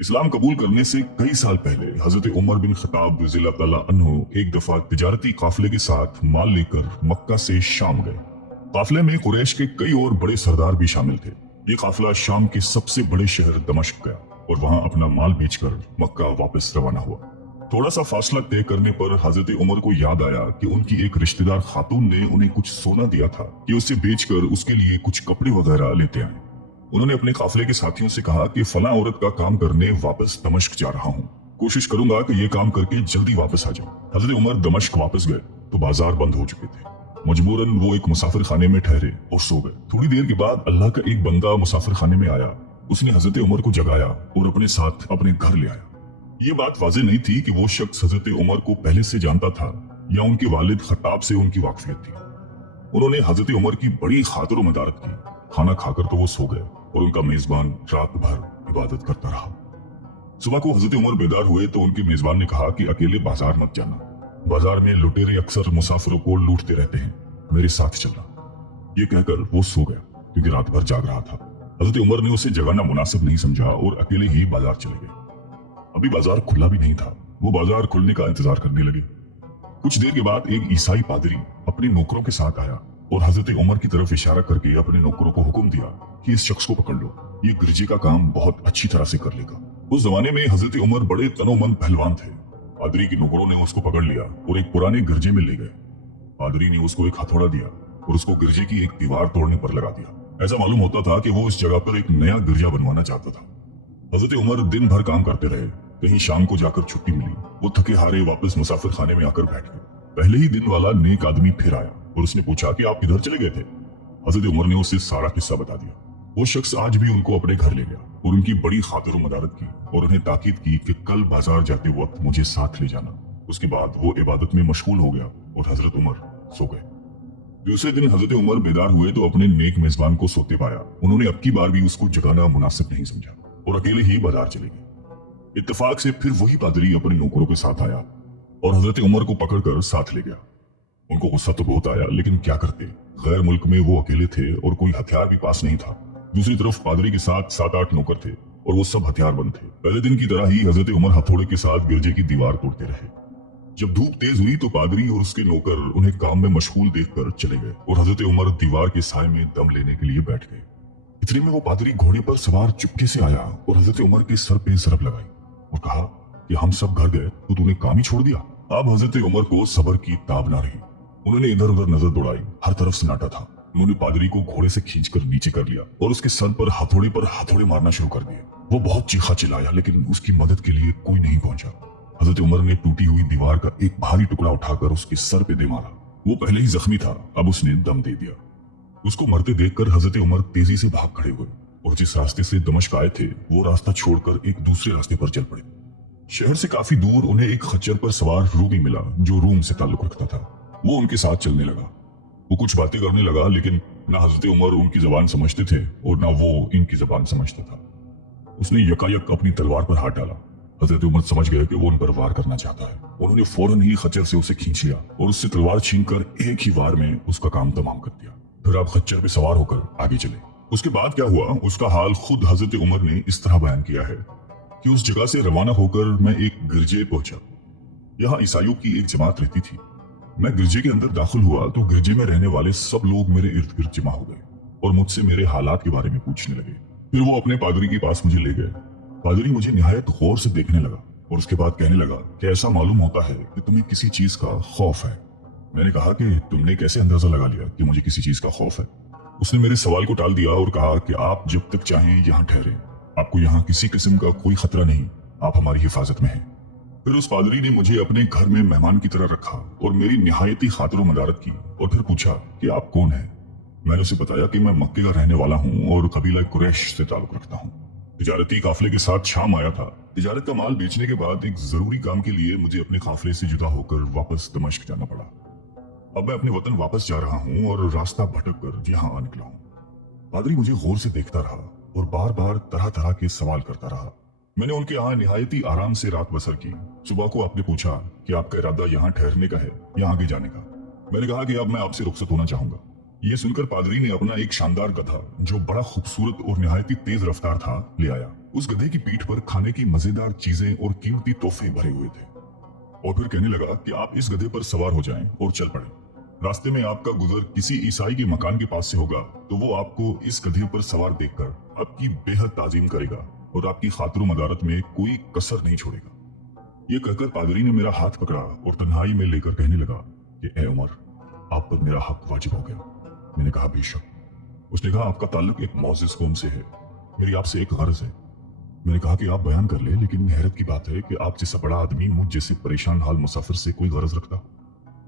इस्लाम कबूल करने से कई साल पहले हजरत उमर बिन खत्ताब रज़ियल्लाहु ताला अन्हु एक दफा तिजारती काफिले के साथ माल लेकर मक्का से शाम गए। काफिले में कुरैश के कई और बड़े सरदार भी शामिल थे। ये काफिला शाम के सबसे बड़े शहर दमिश्क गया और वहां अपना माल बेचकर मक्का वापस रवाना हुआ। थोड़ा सा फासला तय करने पर हजरत उमर को याद आया कि उनकी एक रिश्तेदार खातून ने उन्हें कुछ सोना दिया था कि उसे बेचकर उसके लिए कुछ कपड़े वगैरह लेते आए। उन्होंने अपने काफिले के साथियों से कहा कि फला औरत का काम करने वापस दमिश्क जा रहा हूँ, कोशिश करूंगा कि ये काम करके जल्दी वापस आ जाऊं। हजरत उमर दमिश्क वापस गए तो बाजार बंद हो चुके थे। मजबूरन वो एक मुसाफिर खाने में ठहरे और सो गए। थोड़ी देर के बाद अल्लाह का एक बंदा मुसाफिर खाने में आया। उसने हजरत उमर को जगाया और अपने साथ अपने घर ले आया। ये बात वाज़ेह नहीं थी कि वो शख्स हजरत उमर को पहले से जानता था या उनके वालिद खत्ताब से उनकी वाकफियत थी। उन्होंने हजरत उमर की बड़ी खातिर मदारत की। खाना खाकर तो वो सो गए और उनका मेजबान रात भर इबादत करता रहा। सुबह को हजरत उमर बेदार हुए तो उनके मेजबान ने कहा कि अकेले बाजार मत जाना, बाजार में लुटेरे अक्सर मुसाफिरों को लूटते रहते हैं, मेरे साथ चलना। ये कहकर वो सो गया क्योंकि रात भर जाग रहा था। हजरत उमर ने उसे जगाना मुनासिब नहीं समझा और अकेले ही बाजार चले गए। अभी बाजार खुला भी नहीं था, वो बाजार खुलने का इंतजार करने लगे। कुछ देर के बाद एक ईसाई पादरी अपने नौकरों के साथ आया और हजरत उमर की तरफ इशारा करके अपने नौकरों को हुक्म दिया कि इस शख्स को पकड़ लो, ये गिरजे का काम बहुत अच्छी तरह से कर लेगा। उस जमाने में हजरत उमर बड़े तनोमन पहलवान थे। पादरी के नौकरों ने उसको पकड़ लिया और एक पुराने गिरजे में ले गए। पादरी ने उसको एक हथौड़ा दिया और उसको गिरजे की एक दीवार तोड़ने पर लगा दिया। ऐसा मालूम होता था कि वो इस जगह पर एक नया गिरजा बनवाना चाहता था। हजरत उमर दिन भर काम करते रहे। कहीं शाम को जाकर छुट्टी मिली, वो थके हारे वापस मुसाफिर खाने में आकर बैठ गए। पहले ही दिन वाला नेक आदमी फिर आया और उसने पूछा कि आप किधर चले गए थे। हजरत उमर ने उसे सारा किस्सा बता दिया। वो शख्स आज भी उनको अपने घर ले गया और उनकी बड़ी खातिर मदारत की और उन्हें ताकीद की कि कल बाजार जाते वक्त मुझे साथ ले जाना। उसके बाद वो इबादत में मशगूल हो गया और हजरत उमर सो गए। दूसरे दिन हजरत उमर बेदार हुए तो अपने नेक मेजबान को सोते पाया। उन्होंने अब की बार भी उसको जगाना मुनासिब नहीं समझा और अकेले ही बाजार चले गए। इत्तेफाक से फिर वही पादरी अपने नौकरों के साथ आया और हजरत उमर को पकड़कर साथ ले गया। उनको गुस्सा तो बहुत आया, लेकिन क्या करते, गैर मुल्क में वो अकेले थे और कोई हथियार भी पास नहीं था। दूसरी तरफ पादरी के साथ 7-8 नौकर थे और वो सब हथियारबंद थे। पहले दिन की तरह ही हजरत उमर हथौड़े के साथ गिरजे की दीवार तोड़ते रहे। जब धूप तेज हुई तो पादरी और उसके नौकर उन्हें काम में मशगूल देखकर चले गए और हजरत उमर दीवार के साए में दम लेने के लिए बैठ गए। इतने में वो पादरी घोड़े पर सवार चुपके से आया और हजरत उमर के सर पे ज़रब लगाई और कहा कि हम सब घर गए तो तूने काम ही छोड़ दिया। अब हजरत उमर को सब्र की ताब ना रही। उन्होंने इधर उधर नजर दौड़ाई, हर तरफ सन्नाटा था। उन्होंने पादरी को घोड़े से खींचकर नीचे कर लिया और उसके सर पर हथौड़े मारना शुरू कर दिए। वो बहुत चीखा चिल्लाया, लेकिन उसकी मदद के लिए कोई नहीं पहुंचा। हजरत उमर ने टूटी हुई दीवार का एक भारी टुकड़ा उठाकर उसके सर पे दे मारा। वो पहले ही जख्मी था, अब उसने दम दे दिया। उसको मरते देखकर हजरत उमर तेजी से भाग खड़े हुए और जिस रास्ते से दमिश्क आए थे वो रास्ता छोड़कर एक दूसरे रास्ते पर चल पड़े। शहर से काफी दूर उन्हें एक खच्चर पर सवार रूमी मिला जो रूम से ताल्लुक रखता था। वो उनके साथ चलने लगा। वो कुछ बातें करने लगा, लेकिन ना हजरत उमर उनकी जबान समझते थे और ना वो इनकी जबान समझता था। उसने यकायक अपनी तलवार पर हाथ डाला। हजरत उमर समझ गए कि वो उन पर वार करना चाहता है। उन्होंने फौरन ही खच्चर से उसे खींच लिया और उससे तलवार छीनकर एक ही वार में उसका काम तमाम कर दिया। फिर आप खच्चर पे सवार होकर आगे चले। उसके बाद क्या हुआ उसका हाल खुद हजरत उमर ने इस तरह बयान किया है कि उस जगह से रवाना होकर मैं एक गिरजे पहुंचा। यहाँ ईसाइयों की एक जमात रहती थी। मैं गिरजे के अंदर दाखिल हुआ तो गिरजे में रहने वाले सब लोग मेरे इर्द गिर्द जमा हो गए और मुझसे मेरे हालात के बारे में पूछने लगे। फिर वो अपने पादरी के पास मुझे ले गए। पादरी मुझे निहायत गौर से देखने लगा और उसके बाद कहने लगा कि ऐसा मालूम होता है कि तुम्हें किसी चीज का खौफ है। मैंने कहा कि तुमने कैसे अंदाजा लगा लिया कि मुझे किसी चीज का खौफ है। उसने मेरे सवाल को टाल दिया और कहा कि आप जब तक चाहें यहाँ ठहरे, आपको यहाँ किसी किस्म का कोई खतरा नहीं, आप हमारी हिफाजत में हैं। फिर उस पादरी ने मुझे अपने घर में मेहमान की तरह रखा और मेरी निहायती खातिर मदारत की और फिर पूछा कि आप कौन हैं। मैंने उसे बताया कि मैं मक्के का रहने वाला हूँ और कबीला कुरैश से ताल्लुक रखता हूँ। तिजारती काफिले के साथ शाम आया था। तिजारत का माल बेचने के बाद एक जरूरी काम के लिए मुझे अपने काफिले से जुदा होकर वापस दमिश्क जाना पड़ा। अब मैं अपने वतन वापस जा रहा हूँ और रास्ता भटक कर यहाँ आ निकला हूँ। पादरी मुझे गौर से देखता रहा और बार बार तरह तरह के सवाल करता रहा। मैंने उनके यहाँ निहायती आराम से रात बसर की। सुबह को आपने पूछा कि आपका इरादा यहाँ ठहरने का है या आगे जाने का। मैंने कहा कि अब मैं आपसे रुखसत होना चाहूंगा। ये सुनकर पादरी ने अपना एक शानदार गधा, जो बड़ा खूबसूरत और निहायती तेज रफ्तार था, ले आया। उस गधे की पीठ पर खाने की मजेदार चीजें और कीमती तोहफे भरे हुए थे और फिर कहने लगा कि आप इस गधे पर सवार हो जाएं और चल पड़ें। रास्ते में आपका गुजर किसी ईसाई के मकान के पास से होगा तो वो आपको इस गधे पर सवार देखकर आपकी बेहद ताजीम करेगा और आपकी खातिर मदारत में कोई कसर नहीं छोड़ेगा। ये कहकर पादरी ने मेरा हाथ पकड़ा और तन्हाई में लेकर कहने लगा कि ए उमर, आप पर मेरा हक वाजिब हो गया। मैंने कहा बेशक। उसने कहा आपका ताल्लुक एक मौजिज कौम से है, मेरी आपसे एक गर्ज है। मैंने कहा कि आप बयान कर ले, लेकिन हैरत की बात है कि आप जैसा बड़ा आदमी मुझ जैसे परेशान हाल मुसाफिर से कोई गर्ज रखता।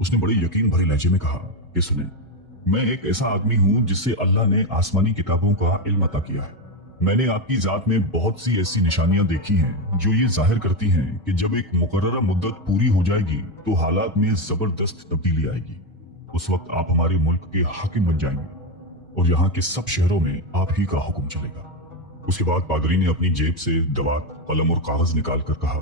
उसने बड़े यकीन भरे लहजे में कहा कि सुने, मैं एक ऐसा आदमी हूं जिससे अल्लाह ने आसमानी किताबों का इल्म अता किया है। मैंने आपकी जात में बहुत सी ऐसी निशानियां देखी हैं जो ये जाहिर करती हैं कि जब एक मुकर्ररा मुद्दत पूरी हो जाएगी तो हालात में जबरदस्त तब्दीली आएगी। उस वक्त आप हमारे मुल्क के हाकिम बन जाएंगे और यहाँ के सब शहरों में आप ही का हुक्म चलेगा। उसके बाद पादरी ने अपनी जेब से दवात, कलम और कागज निकाल कर कहा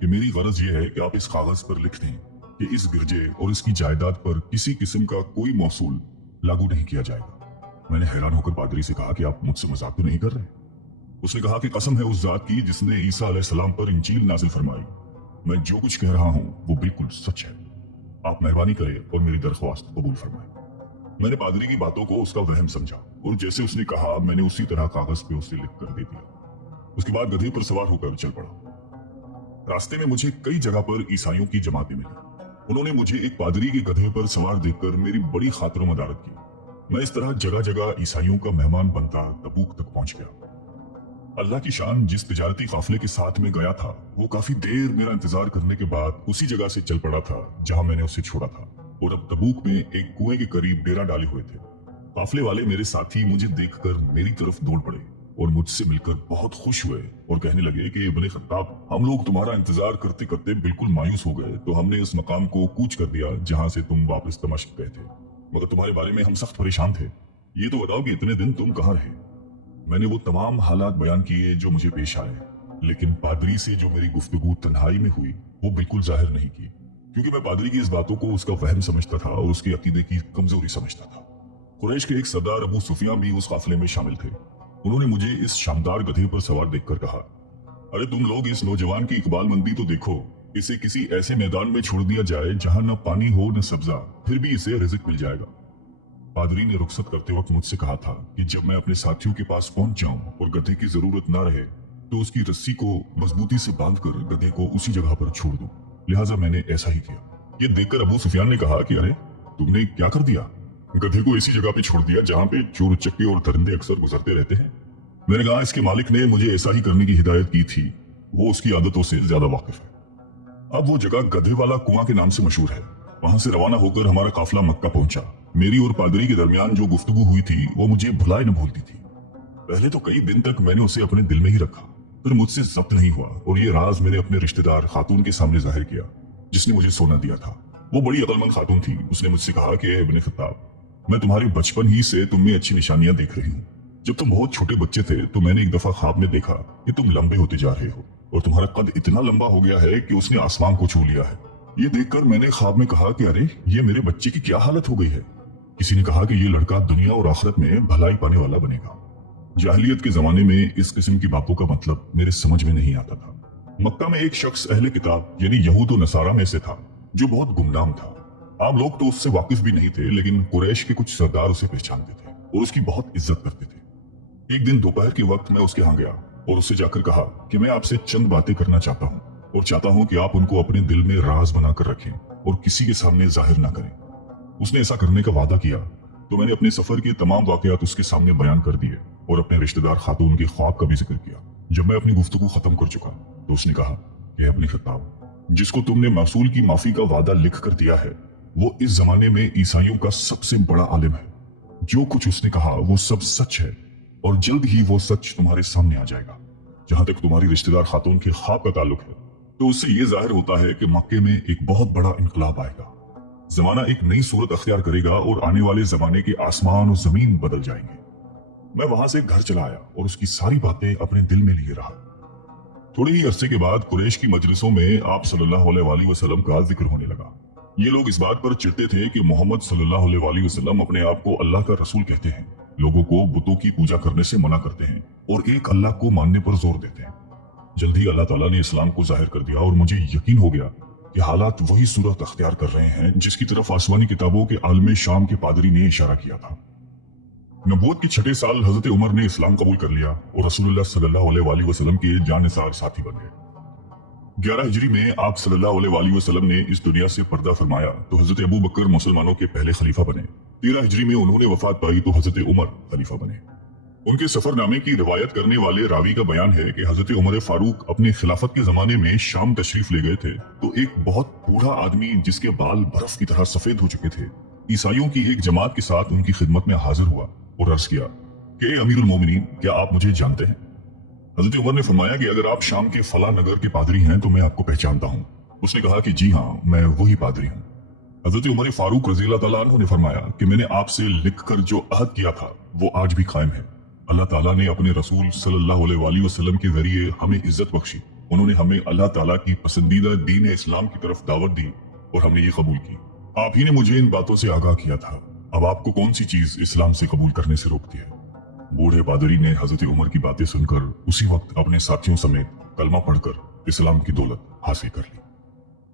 कि मेरी गरज यह है कि आप इस कागज पर लिख दें कि इस गिरजे और इसकी जायदाद पर किसी किस्म का कोई मौसूल लागू नहीं किया जाएगा। मैंने हैरान होकर पादरी से कहा कि आप मुझसे मजाक तो नहीं कर रहे? उसने कहा कि कसम है उस जात की जिसने ईसा अलैहिस्सलाम पर इंजील नाजिल फरमाई, मैं जो कुछ कह रहा हूं वो बिल्कुल सच है। आप मेहरबानी करें और मेरी दरख्वास्त कबूल फरमाएं। मैंने पादरी की बातों को उसका वहम समझा और जैसे उसने कहा मैंने उसी तरह कागज पे उसे लिख कर दे दिया। उसके बाद गधे पर सवार होकर चल पड़ा। रास्ते में मुझे कई जगह पर ईसाइयों की जमातें मिली। उन्होंने मुझे एक पादरी के गधे पर सवार देखकर मेरी बड़ी खातिर मदारत की। मैं इस तरह जगह जगह ईसाइयों का मेहमान बनता तबूक तक पहुंच गया। अल्लाह की शान, जिस तिजारती काफिले के साथ में गया था वो काफी देर मेरा इंतजार करने के बाद उसी जगह से चल पड़ा था जहां मैंने उसे छोड़ा था और अब तबूक में एक कुएं के करीब डेरा डाले हुए थे। काफिले वाले मेरे साथी मुझे देखकर मेरी तरफ दौड़ पड़े और मुझसे मिलकर बहुत खुश हुए और कहने लगे कि इब्ने खत्ताब, हम लोग तुम्हारा इंतजार करते करते बिल्कुल मायूस हो गए तो हमने इस मकाम को कूच कर दिया जहां से तुम वापस दमिश्क गए थे, मगर तुम्हारे बारे में हम सख्त परेशान थे। ये तो बताओ कि इतने दिन तुम कहाँ रहे? मैंने वो तमाम हालात बयान किए जो मुझे पेश आए, लेकिन पादरी से जो मेरी गुफ्तगू तन्हाई में हुई वो बिल्कुल जाहिर नहीं की, क्योंकि मैं पादरी की इस बातों को उसका वहम समझता था और उसके अकीदे की कमजोरी समझता था। कुरैश के एक सरदार अबू सुफियान भी उस काफिले में शामिल थे। उन्होंने मुझे इस शानदार गधे पर सवार देखकर कहा, अरे तुम लोग इस नौजवान की इकबालमंदी तो देखो, इसे किसी ऐसे मैदान में छोड़ दिया जाए जहां न पानी हो न सब्जा, फिर भी इसे रिज़्क मिल जाएगा। पादरी ने रुखसत करते वक्त मुझसे कहा था कि जब मैं अपने साथियों के पास पहुंच जाऊं और गधे की जरूरत ना रहे तो उसकी रस्सी को मजबूती से बांधकर गधे को उसी जगह पर छोड़ दूं। लिहाजा मैंने ऐसा ही किया। ये देखकर अबू सुफियान ने कहा कि अरे तुमने क्या कर दिया? गधे को ऐसी जगह पे छोड़ दिया जहां पे चोर उचक्के और दरिंदे अक्सर गुजरते रहते हैं। मैंने कहा इसके मालिक ने मुझे ऐसा ही करने की हिदायत की थी, वो उसकी आदतों से ज्यादा वाकिफ है। अब वो जगह गधे वाला कुआं के नाम से मशहूर है। वहां से रवाना होकर हमारा काफिला मक्का पहुंचा। मेरी और पादरी के दरमियान जो गुफ्तगू हुई थी वो मुझे भुलाए न भूलती थी। पहले तो कई दिन तक मैंने उसे अपने दिल में ही रखा, फिर मुझसे जब्त नहीं हुआ और ये राज मैंने अपने रिश्तेदार खातून के सामने जाहिर किया जिसने मुझे सोना दिया था। वो बड़ी अक्लमंद खातून थी। उसने मुझसे कहा कि इब्ने खत्ताब, मैं तुम्हारे बचपन ही से तुम में अच्छी निशानियां देख रही हूँ। जब तुम बहुत छोटे बच्चे थे तो मैंने एक दफा ख्वाब में देखा कि तुम लंबे होते जा रहे हो और तुम्हारा कद इतना लंबा हो गया है कि उसने आसमान को छू लिया है। ये देखकर मैंने ख्वाब में कहा कि अरे ये मेरे बच्चे की क्या हालत हो गई है। किसी ने कहा कि ये लड़का दुनिया और आखिरत में भलाई पाने वाला बनेगा। जाहिलियत के जमाने में इस किस्म की बातों का मतलब मेरे समझ में नहीं आता था। मक्का में एक शख्स अहले किताब यानी यहूद और नसारा में से था जो बहुत गुमनाम था। आम लोग तो उससे वाकिफ भी नहीं थे, लेकिन कुरैश के कुछ सरदार उसे पहचानते थे और उसकी बहुत इज्जत करते थे। एक दिन दोपहर के वक्त मैं उसके यहाँ गया और उससे जाकर कहा कि मैं आपसे चंद बातें करना चाहता हूँ और चाहता हूँ कि आप उनको अपने दिल में राज बनाकर रखें और किसी के सामने जाहिर ना करें। उसने ऐसा करने का वादा किया तो मैंने अपने सफर के तमाम वाकयात उसके सामने बयान कर दिए और अपने रिश्तेदार खातून के ख्वाब का भी जिक्र किया। जब मैं अपनी गुफ्तगू खत्म कर चुका तो उसने कहा कि इब्ने खत्ताब, जिसको तुमने मासूल की माफी का वादा लिख कर दिया है वो इस जमाने में ईसाइयों का सबसे बड़ा आलिम है। जो कुछ उसने कहा वो सब सच है और जल्द ही वो सच तुम्हारे सामने आ जाएगा। जहां तक तुम्हारी रिश्तेदार खातून के ख्वाब का ताल्लुक है तो उससे ये जाहिर होता है कि मक्के में एक बहुत बड़ा इनकलाब आएगा। जमाना एक नई सूरत अख्तियार करेगा और आने वाले जमाने के आसमान और जमीन बदल जाएंगे। मैं वहां से घर चला आया और उसकी सारी बातें अपने दिल में लिए रहा। थोड़े ही अरसे के बाद कुरैश की मजलिसों में आप सल्लल्लाहु अलैहि वसल्लम का जिक्र होने लगा। ये लोग इस बात पर चिढ़ते थे कि मोहम्मद सल्लल्लाहु अलैहि वसल्लम अपने आप को अल्लाह का रसूल कहते हैं, लोगों को बुतों की पूजा करने से मना करते हैं और एक अल्लाह को मानने पर जोर देते हैं। जल्द ही अल्लाह ताला ने इस्लाम को जाहिर कर दिया और मुझे यकीन हो गया कि हालात वही सूरत अख्तियार कर रहे हैं जिसकी तरफ आसमानी किताबों के आलम शाम के पादरी ने इशारा किया था। नबूवत के छठे साल हजरत उमर ने इस्लाम कबूल कर लिया और रसूलुल्लाह सल्लल्लाहु अलैहि वसल्लम के जानिसार साथी बन गए। 11 हिजरी में आप सल्लल्लाहु अलैहि वसल्लम ने इस दुनिया से पर्दा फरमाया तो हजरत अबू बकर मुसलमानों के पहले खलीफा बने। 13 हिजरी में उन्होंने वफात पाई तो हजरत उमर खलीफा बने। उनके सफरनामे की रिवायत करने वाले रावी का बयान है कि हजरत उमर फारूक अपने खिलाफत के जमाने में शाम तशरीफ ले गए थे तो एक बहुत बूढ़ा आदमी जिसके बाल बर्फ की तरह सफेद हो चुके थे ईसाइयों की एक जमात के साथ उनकी खिदमत में हाजिर हुआ और अर्ज किया कि अमीरुल मोमिनीन, क्या आप मुझे जानते हैं? हजरत उमर ने फरमाया कि अगर आप शाम के फला नगर के पादरी हैं तो मैं आपको पहचानता हूँ। उसने कहा कि जी हाँ, मैं वही पादरी हूँ। हजरत उमर फारूक रज़ी अल्लाह तआला अन्हु ने फरमाया कि मैंने आपसे लिखकर जो अहद किया था वो आज भी कायम है। अल्लाह ताला ने अपने रसूल सल्लल्लाहु अलैहि वसल्लम के जरिए हमें इज्जत बख्शी। उन्होंने हमें अल्लाह ताला की पसंदीदा दीन इस्लाम की तरफ दावत दी और हमने ये कबूल की। आप ही ने मुझे इन बातों से आगाह किया था। अब आपको कौन सी चीज इस्लाम से कबूल करने से रोकती है? बूढ़े पादरी ने हजरत उमर की बातें सुनकर उसी वक्त अपने साथियों समेत कलमा पढ़कर इस्लाम की दौलत हासिल कर ली।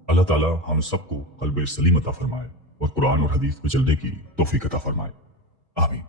अल्लाह ताला हम सबको क़ल्ब सलीम अता फरमाए और कुरान और हदीस पे चलने की तौफीक अता फरमाए। आमीन।